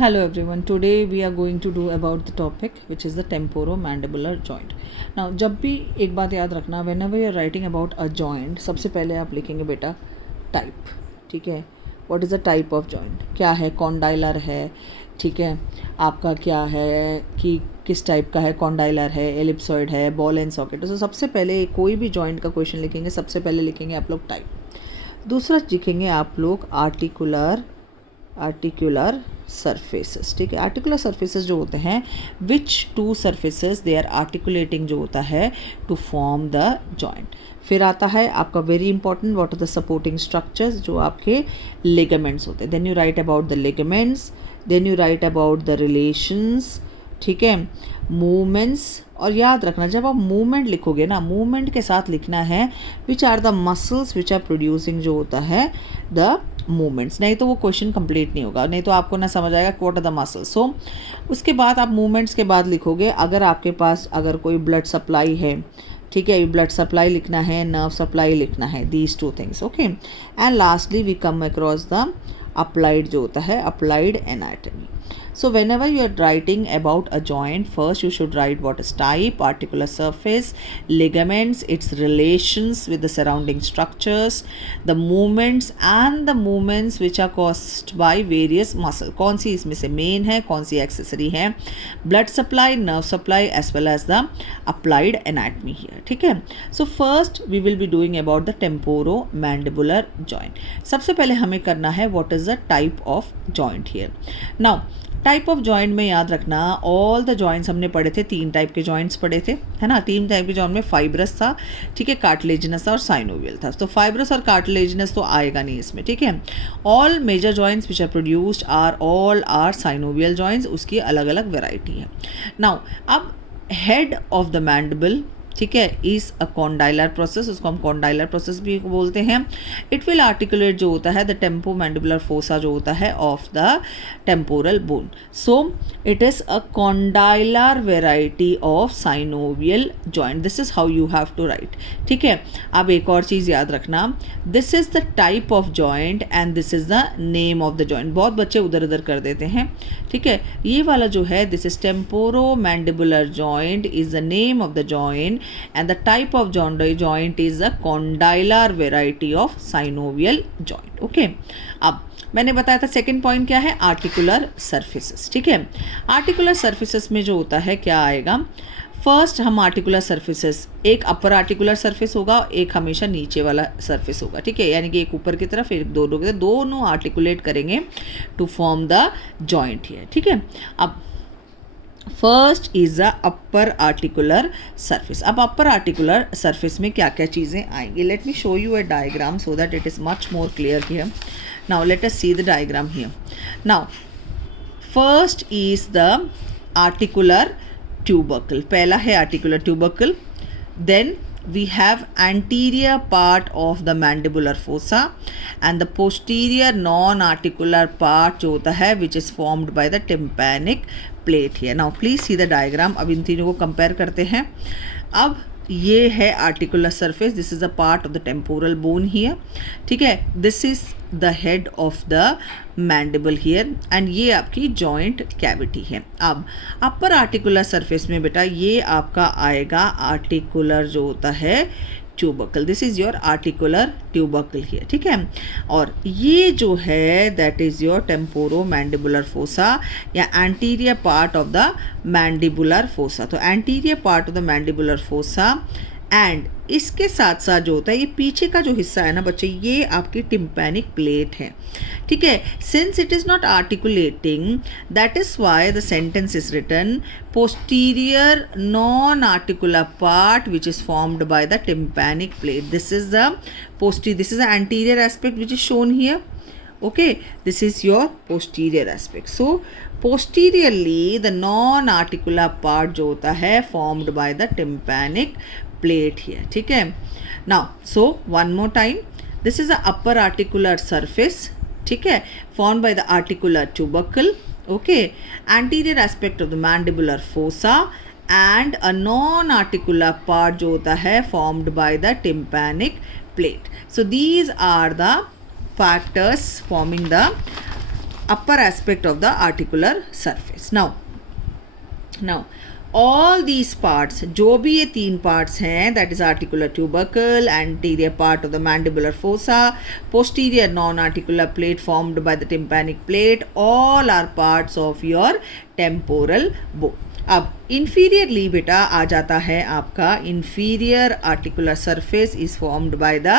Hello everyone. Today we are going to do about the topic which is the temporomandibular joint. Now जब भी एक बात याद रखना, whenever you are writing about a joint, सबसे पहले आप लिखेंगे बेटा type. ठीक है, what is the type of joint? क्या है, कॉन्डाइलर है, ठीक है, आपका क्या है कि किस टाइप का है, कॉन्डाइलर है, एलिप्सॉइड है, बॉल एंड सॉकेट. तो सबसे पहले कोई भी जॉइंट का क्वेश्चन लिखेंगे, सबसे पहले लिखेंगे आप लोग टाइप. दूसरा लिखेंगे आप लोग आर्टिकुलर सरफेसेस. ठीक है, आर्टिकुलर सरफेसेस जो होते हैं, which two surfaces they are articulating जो होता है टू फॉर्म द जॉइंट. फिर आता है आपका very important, what are the supporting structures, जो आपके लिगामेंट्स होते हैं. Then you write about the ligaments, then you write about the relations. ठीक है, मूवमेंट्स. और याद रखना, जब आप मूवमेंट लिखोगे ना, मूवमेंट के साथ लिखना है which are the muscles which are producing जो होता है द मूवमेंट्स. नहीं तो वो क्वेश्चन कंप्लीट नहीं होगा, नहीं तो आपको ना समझ आएगा व्हाट आर द मसल्स. सो उसके बाद आप मूवमेंट्स के बाद लिखोगे, अगर आपके पास अगर कोई ब्लड सप्लाई है, ठीक है, ब्लड सप्लाई लिखना है, नर्व सप्लाई लिखना है, these two things. Okay, and lastly we come across the applied जो होता है, applied anatomy. So whenever you are writing about a joint, first you should write what is type, articular surface, ligaments, its relations with the surrounding structures, the movements and the movements which are caused by various muscle. कौन सी इसमें से main है, कौन सी accessory है, blood supply, nerve supply as well as the applied anatomy here. ठीक है, so first we will be doing about the temporomandibular joint. सबसे पहले हमें करना है what is the type of joint here. Now type of joint में याद रखना, ऑल द जॉइंट्स हमने पढ़े थे, 3 टाइप के जॉइंट्स पढ़े थे, है ना. 3 टाइप के जॉइंट में फाइब्रस था, ठीक है, कार्टिलेजिनस था और साइनोवियल था. तो फाइब्रस और कार्टिलेजिनस तो आएगा नहीं इसमें. ठीक है, all major joints which are produced are synovial joints. उसकी अलग अलग वेराइटी है. नाउ अब हेड ऑफ द मैंडिबल, ठीक है, इज अ कॉन्डाइलर प्रोसेस, उसको हम कॉन्डाइलर प्रोसेस भी बोलते हैं. इट विल आर्टिकुलेट जो होता है द टेम्पोमैंडिबुलर फोसा जो होता है of the temporal bone. So it is a condylar variety of synovial joint. This is how you have to write. ठीक है, अब एक और चीज़ याद रखना, this is the type of joint and this is the name of the joint. बहुत बच्चे उधर उधर कर देते हैं. ठीक है, ये वाला जो है, this is temporomandibular joint is the name of the joint and the type of joint is a condylar variety of synovial joint. Okay, अब मैंने बताया था सेकंड पॉइंट क्या है, आर्टिकुलर सर्फेसेस. ठीक है, आर्टिकुलर सर्फेसेस में जो होता है क्या आएगा, फर्स्ट हम आर्टिकुलर सर्फेसेस, एक अपर आर्टिकुलर सर्फेस होगा, एक हमेशा नीचे वाला सर्फेस होगा. ठीक है, यानी कि एक ऊपर की तरफ, एक दोनों की तरफ, दोनों आर्टिकुलेट करेंगे to form the joint here. ठीक है, अब first is a upper articular surface. अब अपर आर्टिकुलर सरफेस में क्या क्या चीज़ें आएंगी, let me show you a diagram so that it is much more clear here. Now let us see the diagram here. Now first is the articular tubercle. पहला है articular tubercle. Then we have anterior part of the mandibular fossa and the posterior non-articular part जो होता है which is formed by the tympanic plate here. Now please see the diagram. अब इन तीनों को compare करते हैं. अब ये है articular surface, this is a part of the temporal bone here. ठीक है, this is the head of the mandible here and ये आपकी जॉइंट कैविटी है. अब अपर आर्टिकुलर सरफेस में बेटा ये आपका आएगा आर्टिकुलर जो होता है tubercle. This is your articular tubercle here. ठीक है, और ये जो है that is your temporomandibular fossa या anterior part of the mandibular fossa. तो anterior part of the mandibular fossa and इसके साथ साथ जो होता है ये पीछे का जो हिस्सा है ना बच्चे, ये आपकी टिम्पैनिक प्लेट है. ठीक है, since it is not articulating that is why the sentence is written posterior non articular part which is formed by the tympanic plate. This is the this is the anterior aspect which is shown here. Okay, this is your posterior aspect. So posteriorly the non-articular part जो होता है formed by the tympanic plate here. ठीक है, now so one more time, this is the upper articular surface. ठीक है, formed by the articular tubercle. Okay, anterior aspect of the mandibular fossa and a non-articular part जो होता है formed by the tympanic plate. So these are the factors forming the upper aspect of the articular surface. Now all these parts, जो भी ये 3 parts हैं, that is articular tubercle, anterior part of the mandibular fossa, posterior non-articular plate formed by the tympanic plate, all are parts of your temporal bone. अब inferiorly बेटा आ जाता है आपका inferior articular surface is formed by the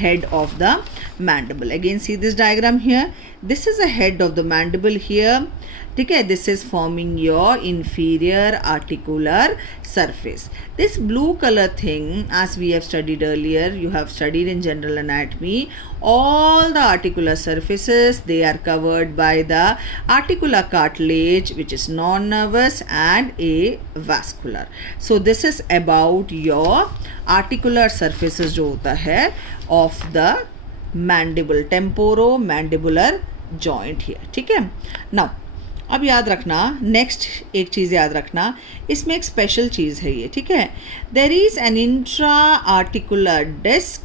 head of the mandible. Again see this diagram here. This is the head of the mandible here. ठीक है, this is forming your inferior articular surface. This blue color thing, as we have studied earlier, you have studied in general anatomy, all the articular surfaces, they are covered by the articular cartilage, which is non-nervous and avascular. So this is about your articular surfaces जो होता है of the mandible, temporomandibular joint here. ठीक है. Now अब याद रखना, next एक चीज़ याद रखना, इसमें एक स्पेशल चीज़ है ये. ठीक है, there is an intra articular disc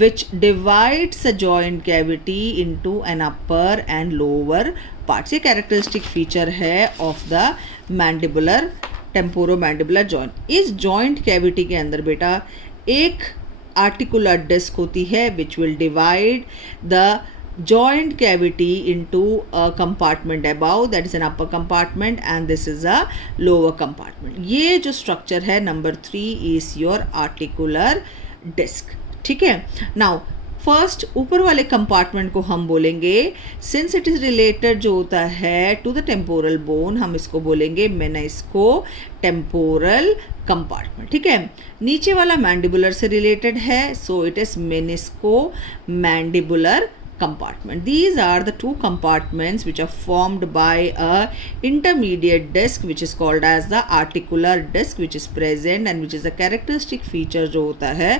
which divides the joint cavity into an upper and lower parts. ये characteristic feature है of the mandibular temporomandibular joint. इस joint cavity के अंदर बेटा एक articular disc होती है which will divide the joint cavity into a compartment above, that is an upper compartment, and this is a lower compartment. ये जो structure है number 3 is your articular disc. ठीक है. नाउ फर्स्ट ऊपर वाले compartment को हम बोलेंगे, सिंस इट इज रिलेटेड जो होता है टू द टेम्पोरल बोन, हम इसको बोलेंगे मेनिस्को टेम्पोरल कंपार्टमेंट. ठीक है. नीचे वाला मैंडिबुलर से रिलेटेड है, so it is menisco mandibular compartment. These are the 2 compartments which are formed by a intermediate disc which is called as the articular disc, which is present and which is a characteristic feature जो होता है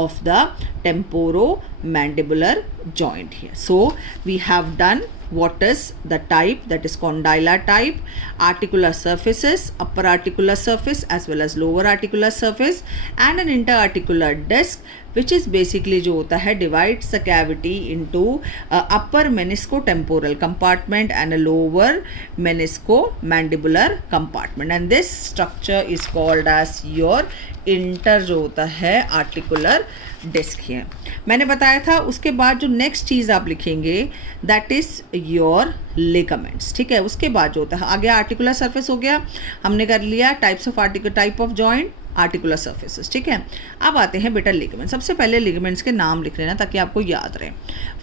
of the temporomandibular joint here. So we have done what is the type, that is condylar type, articular surfaces, upper articular surface as well as lower articular surface, and an interarticular disc which is basically जो होता है divides the cavity into a upper meniscotemporal compartment and a lower meniscomandibular compartment, and this structure is called as your inter जो होता है articular disc है. मैंने बताया था उसके बाद जो नेक्स्ट चीज़ आप लिखेंगे दैट इज़ योर लिगामेंट्स. ठीक है. उसके बाद जो होता है आगे आर्टिकुलर सरफेस हो गया, हमने कर लिया types of type of joint articular surfaces. ठीक है. अब आते हैं बेटा लिगामेंट. सबसे पहले लिगामेंट्स के नाम लिख लेना ताकि आपको याद रहे.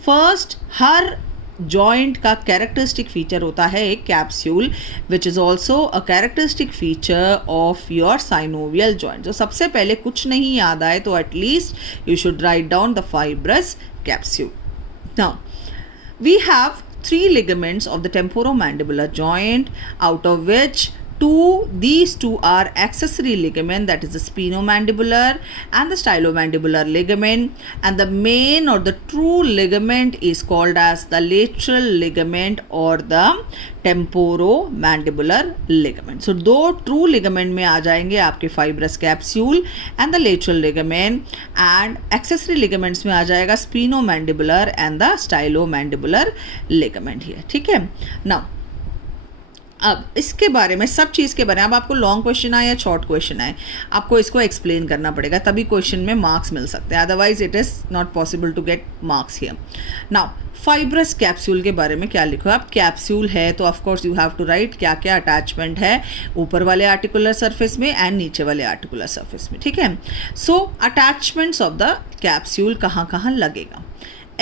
फर्स्ट, हर जॉइंट का कैरेक्टरिस्टिक फीचर होता है एक capsule which is also a characteristic feature of your synovial joint. जो सबसे पहले कुछ नहीं याद आए तो at least you should write down the fibrous capsule. Now we have 3 ligaments of the temporomandibular joint, out of which these two are accessory ligament, that is the spinomandibular and the stylomandibular ligament, and the main or the true ligament is called as the lateral ligament or the temporomandibular ligament. So दो true ligament में आ जाएंगे आपके fibrous capsule and the lateral ligament, and accessory ligaments में आ जाएगा spinomandibular and the stylomandibular ligament here. ठीक है. Now अब इसके बारे में सब चीज़ के बारे में, अब आपको लॉन्ग क्वेश्चन आए या शॉर्ट क्वेश्चन आए, आपको इसको एक्सप्लेन करना पड़ेगा तभी क्वेश्चन में मार्क्स मिल सकते हैं, otherwise it is not possible to get marks here. Now fibrous capsule के बारे में क्या लिखो आप. कैप्सूल है तो of course you have to write क्या क्या अटैचमेंट है ऊपर वाले आर्टिकुलर सरफेस में एंड नीचे वाले आर्टिकुलर सरफेस में. ठीक है. सो अटैचमेंट्स ऑफ द कैप्सूल कहाँ कहाँ लगेगा.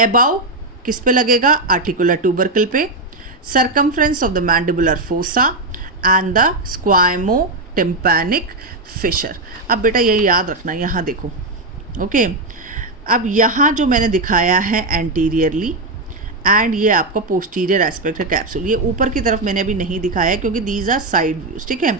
अबाउ किस पे लगेगा, आर्टिकुलर ट्यूबरकल पे, circumference of the mandibular fossa and the squamotympanic fissure. अब बेटा ये याद रखना, यहाँ देखो. ओके. अब यहाँ जो मैंने दिखाया है एंटीरियरली एंड ये आपका पोस्टीरियर एस्पेक्ट है कैप्सूल. ये ऊपर की तरफ मैंने अभी नहीं दिखाया क्योंकि दीज आर साइड व्यूज. ठीक है.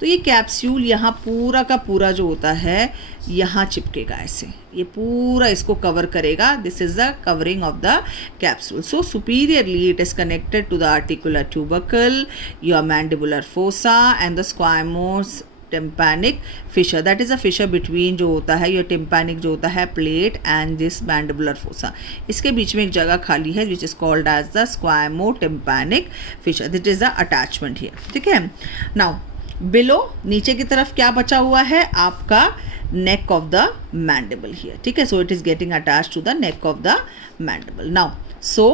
तो ये कैप्सूल यहाँ पूरा का पूरा जो होता है यहाँ चिपकेगा ऐसे, ये पूरा इसको कवर करेगा. This is the covering of the capsule. So superiorly it is connected to the articular tubercle, your mandibular fossa and the squamous tympanic fissure, that is a fissure between जो होता है your tympanic जो होता है plate and this mandibular fossa, इसके बीच में एक जगह खाली है which is called as the squamotympanic fissure. That is the attachment here. ठीक है. Now below नीचे की तरफ क्या बचा हुआ है आपका neck of the mandible here. ठीक है. So it is getting attached to the neck of the mandible. Now so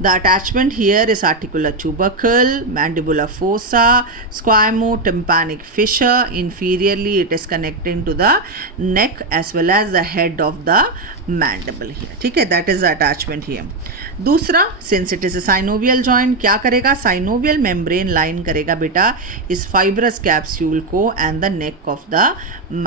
the attachment here is articular tubercle, mandibular fossa, squamotympanic fissure. Inferiorly it is connecting to the neck as well as the head of the mandible here. ठीक है. That is the attachment here. दूसरा, since it is a synovial joint, क्या करेगा? synovial membrane line करेगा बेटा इस fibrous capsule को and the neck of the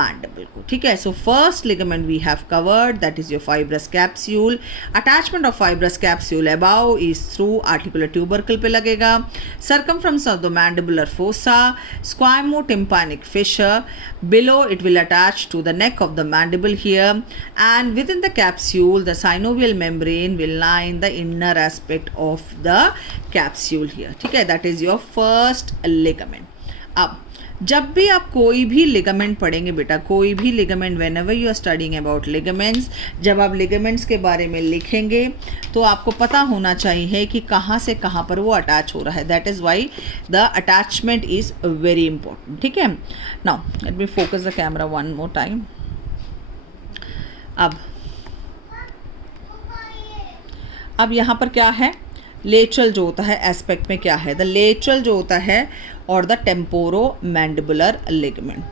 mandible को. ठीक है. So first ligament we have covered, that is your fibrous capsule. Attachment of fibrous capsule above is through articular tubercle पे लगेगा. Circumference of the mandibular fossa, squamotympanic fissure. Below it will attach to the neck of the mandible here, and within the capsule the synovial membrane will line the inner aspect of the capsule here. ठीक है. That is your first ligament. अब जब भी आप कोई भी ligament पढ़ेंगे बेटा, कोई भी ligament, whenever you are studying about ligaments, जब आप लिगामेंट्स के बारे में लिखेंगे तो आपको पता होना चाहिए कि कहाँ से कहाँ पर वो अटैच हो रहा है. That is why the attachment is very important. ठीक है. Now let me focus the camera one more time. अब यहाँ पर क्या है, लेटरल जो होता है एस्पेक्ट में क्या है, द लेटरल जो होता है or the temporomandibular ligament.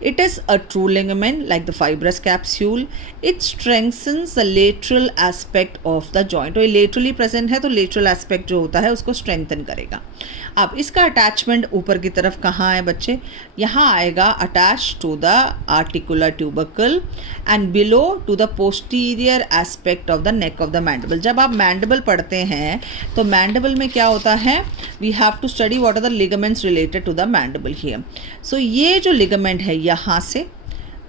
It is a true ligament like the fibrous capsule. It strengthens the lateral aspect of the joint. तो ये laterally present है तो lateral aspect जो होता है उसको strengthen करेगा. अब इसका attachment ऊपर की तरफ कहाँ है बच्चे, यहाँ आएगा attached to the articular tubercle and below to the posterior aspect of the neck of the mandible. जब आप mandible पढ़ते हैं तो mandible में क्या होता है, we have to study what are the ligaments related to the mandible here. So ये जो ligament है यहाँ से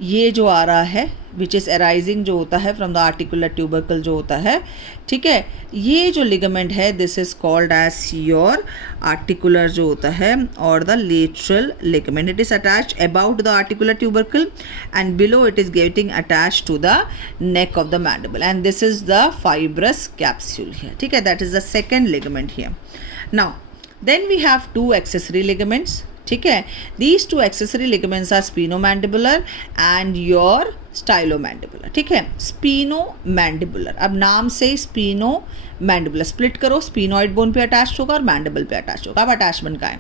ये जो आ रहा है विच इज़ अराइजिंग जो होता है फ्रॉम द आर्टिकुलर ट्यूबरकल जो होता है. ठीक है. ये जो लिगामेंट है this is called as your articular जो होता है और the lateral ligament. It is attached about the articular tubercle and below it is getting attached to the neck of the mandible and this is the fibrous capsule here. ठीक है. That is the second ligament here. Now then we have two accessory ligaments. ठीक है. These two accessory ligaments are sphenomandibular and your stylomandibular. ठीक है. स्पीनोमैंडिबुलर, अब नाम से स्पीनोमैंडिबुलर split करो, स्पीनोइड बोन पे अटैच होगा और मैंडिबल पे अटैच होगा. अब अटैचमेंट का है,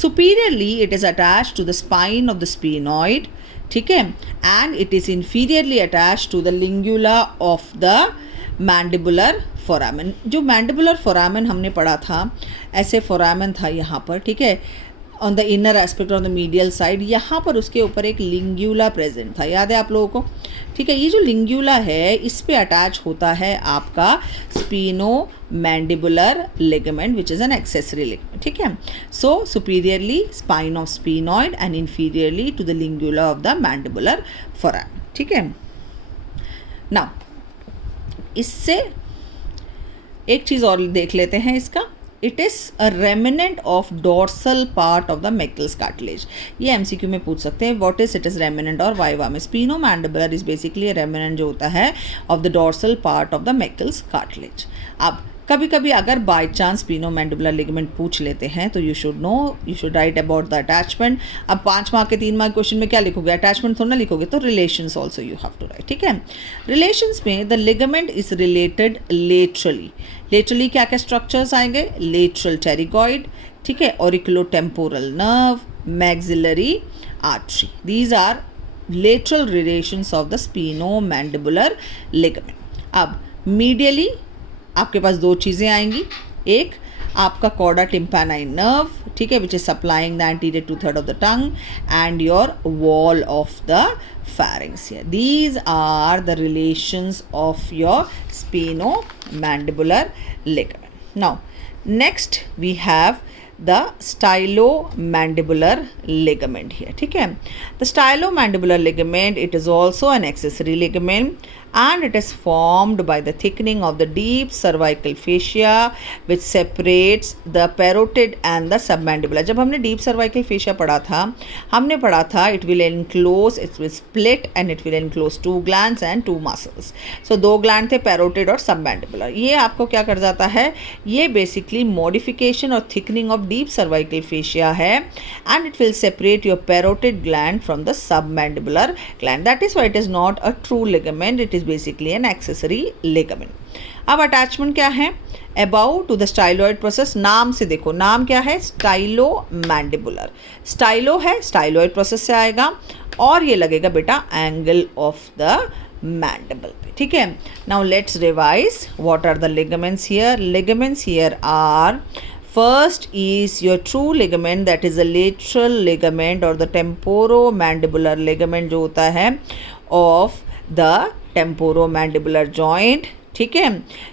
superiorly it is attach to the spine of the sphenoid. ठीक है. And it is inferiorly attach to the lingula of the mandibular foramen. जो मैंडिबुलर फोरामेन हमने पढ़ा था, ऐसे फोरामेन था यहाँ पर. ठीक है. On the inner aspect on the medial side, यहाँ पर उसके ऊपर एक लिंग्यूला प्रेजेंट था, याद है आप लोगों को. ठीक है. ये जो लिंग्यूला है इस पे अटैच होता है आपका sphenomandibular ligament which is an accessory ligament. ठीक है. So superiorly spine of sphenoid and inferiorly to the lingula of the mandibular foramen. ठीक है. नाउ इससे एक चीज़ और देख लेते हैं इसका. It is a remnant of dorsal part of the Meckel's cartilage. ये MCQ में पूछ सकते हैं what is it is remnant और वाइवा में. स्पीनोमैंडिबुलर इज बेसिकली रेमिनेंट जो होता है of the dorsal part of the Meckel's cartilage. अब कभी कभी अगर बाय चांस स्पीनोमैंडिबुलर लिगामेंट पूछ लेते हैं तो you should know, you should right about the attachment. अब 5 मार्क के 3 मार्क क्वेश्चन में क्या लिखोगे, अटैचमेंट थोड़ा ना लिखोगे, तो relations also you have to write. ठीक है. रिलेशंस में the ligament is related laterally. Laterally क्या क्या स्ट्रक्चर्स आएंगे, लेटरल टेरिगॉइड. ठीक है. Auriculotemporal nerve, maxillary artery. These are lateral relations of the sphenomandibular ligament. अब मीडियली आपके पास दो चीज़ें आएंगी. एक आपका कॉर्डा टिम्पैनाइन नर्व. ठीक है. Which is supplying the anterior 2/3 of the tongue and your wall of the pharynx here. These are the relations of your spinomandibular ligament. Now next we have the stylomandibular ligament here. ठीक है. The stylomandibular ligament, it is also an accessory ligament and it is formed by the thickening of the deep cervical fascia which separates the parotid and the submandibular. जब हमने deep cervical fascia पढ़ा था, हमने पढ़ा था it will enclose, it will split and it will enclose 2 glands and 2 muscles. So 2 gland थे parotid और submandibular. ये आपको क्या कर जाता है, ये basically modification और thickening of deep cervical fascia है, and it will separate your parotid gland from the submandibular gland. That is why it is not a true ligament, it is basically an accessory ligament. अब attachment क्या है, about to the styloid process. नाम से देखो, नाम क्या है, Stylo mandibular. Stylo है, स्टाइलोइड प्रोसेस से आएगा, और ये लगेगा बेटा एंगल ऑफ द मैंडिबल पे. ठीक है. Now let's revise what are the ligaments here. Ligaments here are, first is your true ligament, that is a lateral ligament or the temporomandibular ligament जो होता है of the temporomandibular joint. ठीक है.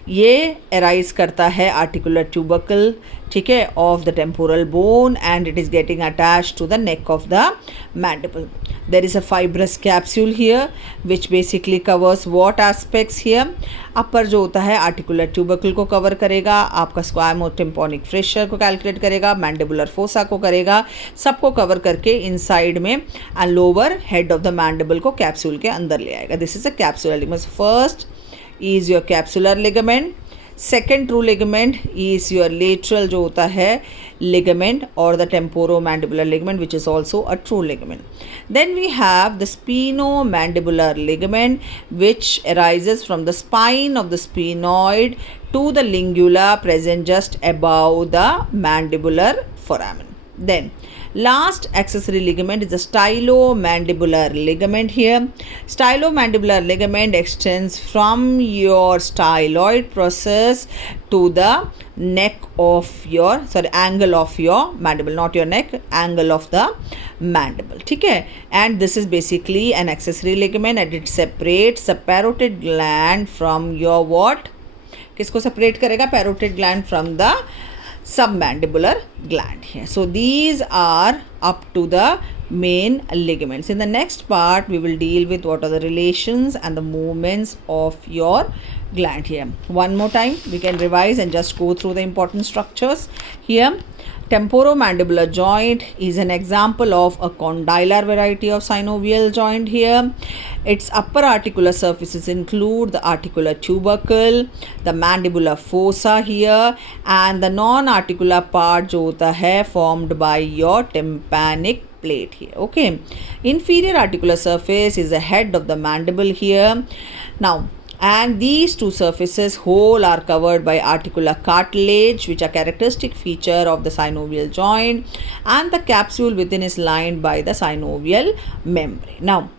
ये arise करता है articular tubercle, ठीक है, of the temporal bone and it is getting attached to the neck of the mandible. There is a fibrous capsule here which basically covers what aspects here. अपर जो होता है आर्टिकुलर ट्यूबरकल को cover करेगा, आपका स्क्वामोटिम्पोनिक fracture को calculate करेगा, mandibular fossa को करेगा, सबको कवर करके इनसाइड में and lower head of the mandible को कैप्सूल के अंदर ले आएगा. This is a capsular ligament. First is your capsular ligament. Second true ligament is your lateral जो होता है ligament or the temporomandibular ligament which is also a true ligament. Then we have the spinomandibular ligament which arises from the spine of the sphenoid to the lingula present just above the mandibular foramen. Then last accessory ligament is the stylomandibular ligament here. Stylomandibular ligament extends from your styloid process to the neck of your, angle of your mandible, not your neck, angle of the mandible. ठीक है. And this is basically an accessory ligament and it separates the parotid gland from your what? किसको separate करेगा? Parotid gland from the submandibular gland here. So these are up to the main ligaments. In the next part we will deal with what are the relations and the movements of your gland here. One more time we can revise and just go through the important structures here. Temporomandibular joint is an example of a condylar variety of synovial joint here. Its upper articular surfaces include the articular tubercle, the mandibular fossa here, and the non-articular part जो होता है formed by your tympanic plate here. Okay. Inferior articular surface is the head of the mandible here. Now, and these two surfaces whole are covered by articular cartilage which are characteristic feature of the synovial joint, and the capsule within is lined by the synovial membrane. Now,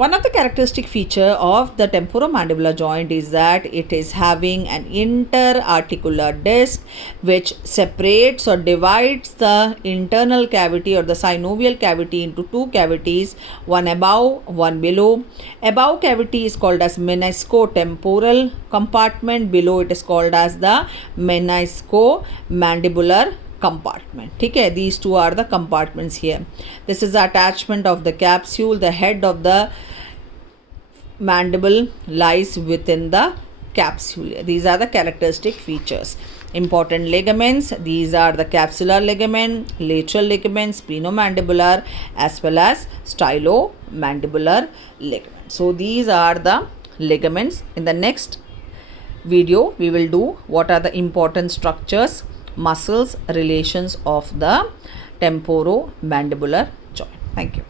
one of the characteristic feature of the temporomandibular joint is that it is having an interarticular disc which separates or divides the internal cavity or the synovial cavity into two cavities, one above, one below. Above cavity is called as meniscotemporal compartment, below it is called as the meniscomandibular compartment. ठीक है. These two are the compartments here. This is the attachment of the capsule. The head of the mandible lies within the capsule. These are the characteristic features. Important ligaments, these are the capsular ligament, lateral ligament, spinomandibular as well as stylomandibular ligament. So these are the ligaments. In the next video we will do what are the important structures, muscles, relations of the temporomandibular joint. Thank you.